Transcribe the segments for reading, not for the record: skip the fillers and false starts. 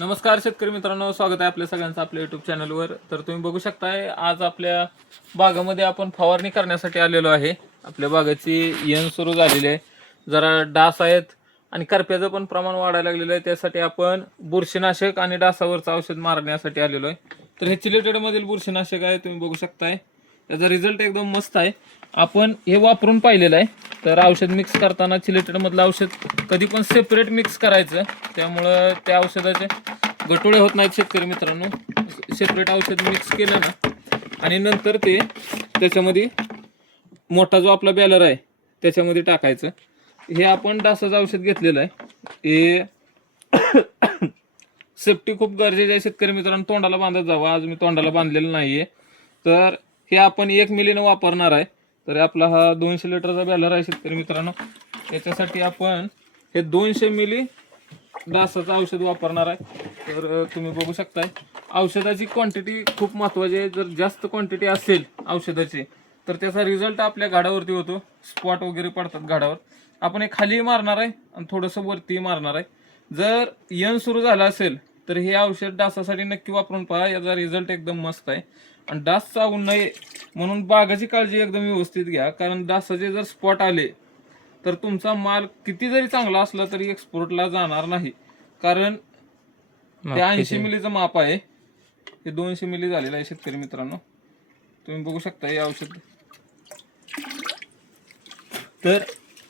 नमस्कार शेतकरी मित्रांनो, स्वागत आहे आपल्या सगळ्यांचं आपल्या युट्यूब चॅनलवर। तर तुम्ही बघू शकताय आज आपल्या बागामध्ये आपण फवारणी करण्यासाठी आलेलो आहे। आपल्या बागाची येण सुरू झालेली आहे, जरा डास आहेत आणि करप्याचं पण प्रमाण वाढायला लागलेलं आहे। त्यासाठी आपण बुरशीनाशक आणि डासावरचं औषध मारण्यासाठी आलेलो आहे। तर हे चिलेटेड मधील बुरशीनाशक आहे, तुम्ही बघू शकताय त्याचा रिझल्ट एकदम मस्त आहे। आपण हे वापरून पाहिलेलं आहे। तर औषध मिक्स करताना चिलेटेड मधलं औषध कधी पण सेपरेट मिक्स करायचं, त्यामुळं त्या औषधाचे गटोळे होत नाहीत शेतकरी मित्रांनो। सेपरेट औषध मिक्स केलं ना आणि नंतर ते त्याच्यामध्ये मोठा जो आपला बॅलर आहे त्याच्यामध्ये टाकायचं। हे आपण डासाचं औषध घेतलेलं आहे। हे सेफ्टी खूप गरजेची आहे शेतकरी मित्रांनो, तोंडाला बांधत जावा। आज मी तोंडाला बांधलेलं नाहीये, तर हे आपण 1 मिलीनं वापरणार आहे। तर आपला हा 200 लिटरचा बॅलर आहे शेतकरी मित्रांनो। याच्यासाठी आपण हे 200 मिली डासाचं औषध वापरणार आहे। तर तुम्ही बघू शकताय औषधाची क्वांटिटी खूप महत्त्वाची आहे। जर जास्त क्वांटिटी असेल औषधाची तर त्याचा रिझल्ट आपल्या झाडावरती होतो, स्पॉट वगैरे पडतात झाडावर। आपण हे खाली मारणार आहे आणि थोडंसं वरती मारणार आहे। जर येण सुरू झाला असेल तर हे औषध डासासाठी नक्की वापरून पहा, याचा रिझल्ट एकदम मस्त आहे। आणि डास चावू नये म्हणून बागाची काळजी एकदम व्यवस्थित घ्या, कारण डासाचे जर स्पॉट आले तर तुमचा माल किती जरी चांगला असला तरी एक्सपोर्टला जाणार नाही, कारण ते 80 मिलीचं माप आहे, हे 200 मिली झालेलं आहे शेतकरी मित्रांनो। तुम्ही बघू शकता हे औषध। तर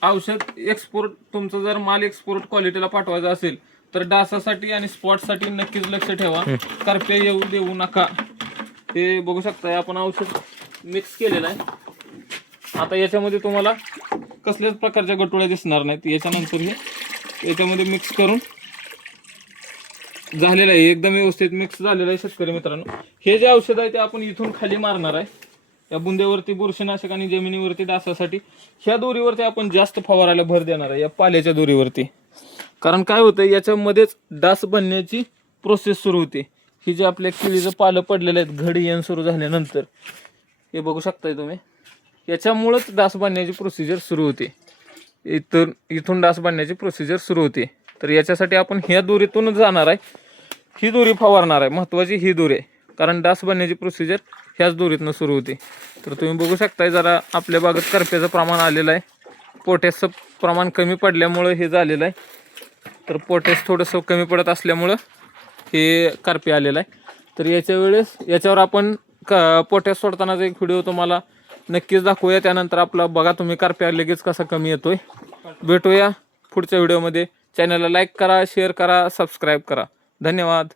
औषध एक्सपोर्ट, तुमचं जर माल एक्सपोर्ट क्वालिटीला पाठवायचा असेल तर डासासाठी आणि स्पॉटसाठी नक्कीच लक्ष ठेवा, करप्या येऊ देऊ नका। हे बघू शकताय आपण औषध मिक्स केलेलं आहे। आता याच्यामध्ये तुम्हाला कसल्याच प्रकारच्या गटोळ्या दिसणार नाहीत। याच्यानंतर हे याच्यामध्ये मिक्स करून झालेलं आहे, एकदम व्यवस्थित मिक्स झालेलं आहे शेतकरी मित्रांनो। हे जे औषध आहे ते आपण इथून खाली मारणार आहे, या बुंदेवरती बुरशीनाशक आणि जमिनीवरती डासासाठी। ह्या दोरीवरती आपण जास्त फवारायला भर देणार आहे, या पाल्याच्या दोरीवरती। कारण काय होतं, याच्यामध्येच डास बनण्याची प्रोसेस सुरू होते। ही जे आपल्या केळीचं पालं पडलेले आहेत घडी येण सुरू झाल्यानंतर, हे बघू शकताय तुम्ही, याच्यामुळेच डास बनण्याची प्रोसिजर सुरू होते। इथून डास बनण्याची प्रोसिजर सुरू होते। तर याच्यासाठी आपण ह्या दोरीतूनच जाणार आहे, ही दोरी फवारणार आहे। महत्त्वाची ही दोरी आहे, कारण डास बनण्याची प्रोसिजर ह्याच दोरीतून सुरू होते। तर तुम्ही बघू शकताय जरा आपल्या बागेत करप्याचं प्रमाण आलेलं आहे, पोटॅशचं प्रमाण कमी पडल्यामुळं हे झालेलं आहे। तर पोटॅश थोडंसं कमी पडत असल्यामुळं हे करपे आलेलं आहे। तर याच्यावर आपण पोटॅश सोडतानाचा एक व्हिडिओ तुम्हाला नक्कीच दाखवूया। त्यानंतर आपला बघा तुम्ही करप्या लगेच कसा कमी येतोय। भेटूया पुढच्या व्हिडिओमध्ये। चॅनलला लाईक करा, शेअर करा, सबस्क्राईब करा। धन्यवाद।